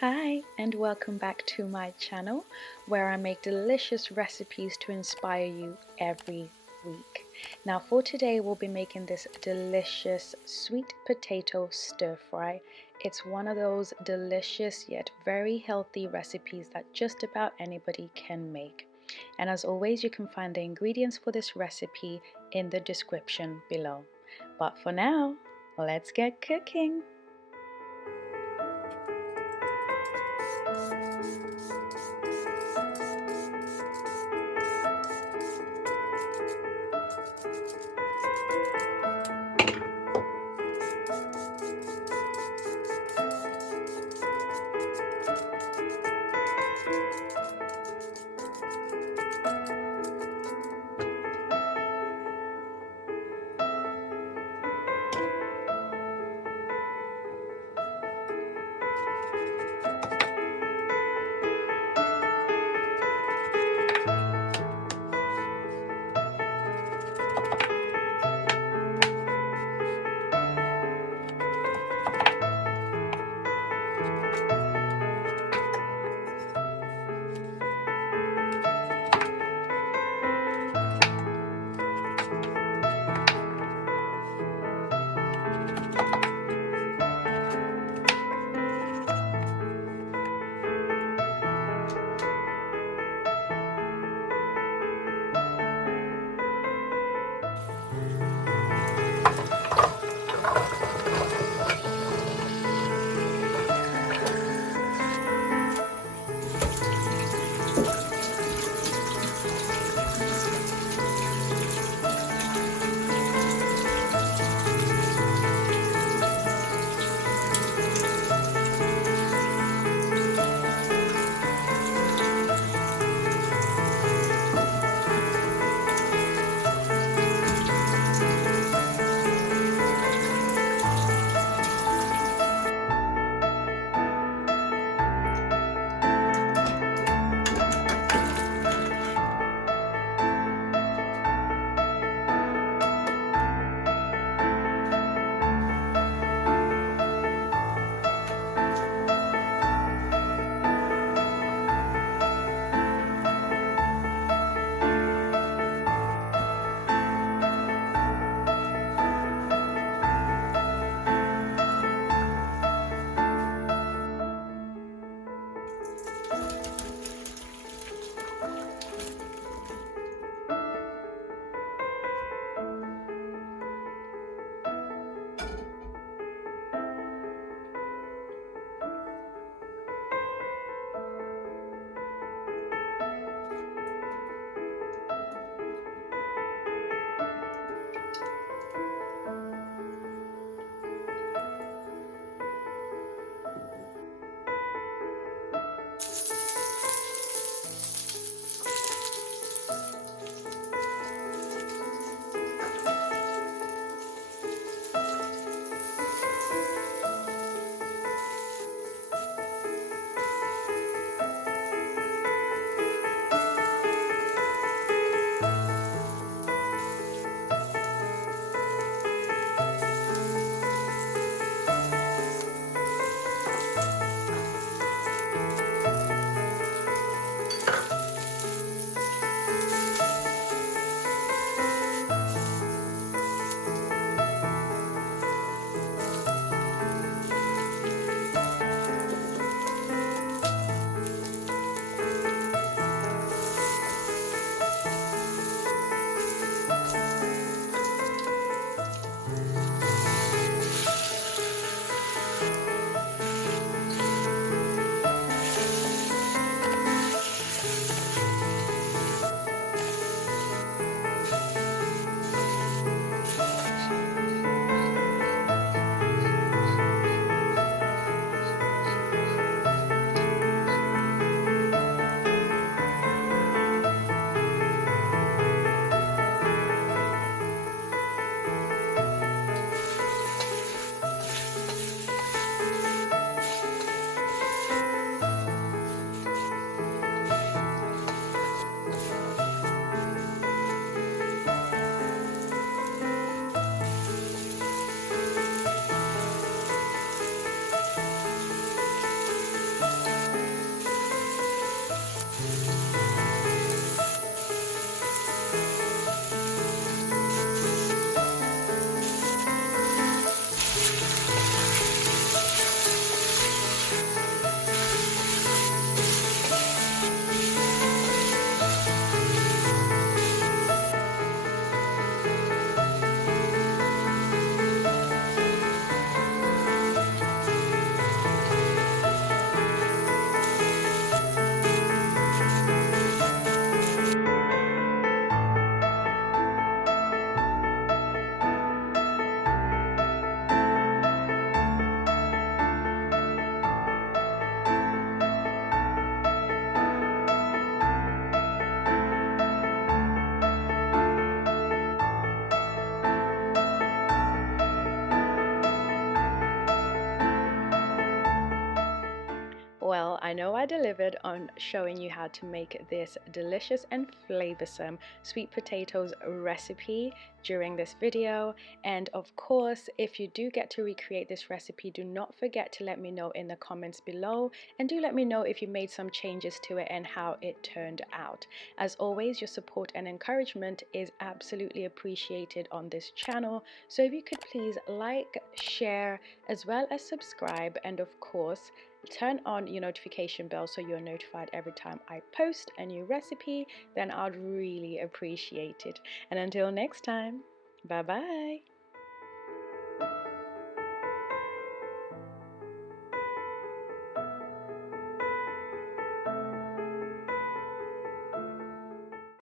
Hi, and welcome back to my channel where I make delicious recipes to inspire you every week. Now, for today, we'll be making this delicious sweet potato stir fry. It's one of those delicious yet very healthy recipes that just about anybody can make. And as always, you can find the ingredients for this recipe in the description below. But for now, let's get cooking. I know I delivered on showing you how to make this delicious and flavorsome sweet potatoes recipe during this video. And of course, if you do get to recreate this recipe, do not forget to let me know in the comments below, and do let me know if you made some changes to it and how it turned out. As always, your support and encouragement is absolutely appreciated on this channel, so if you could please like, share, as well as subscribe, and of course turn on your notification bell so you're notified every time I post a new recipe, then I'd really appreciate it. And until next time, bye bye.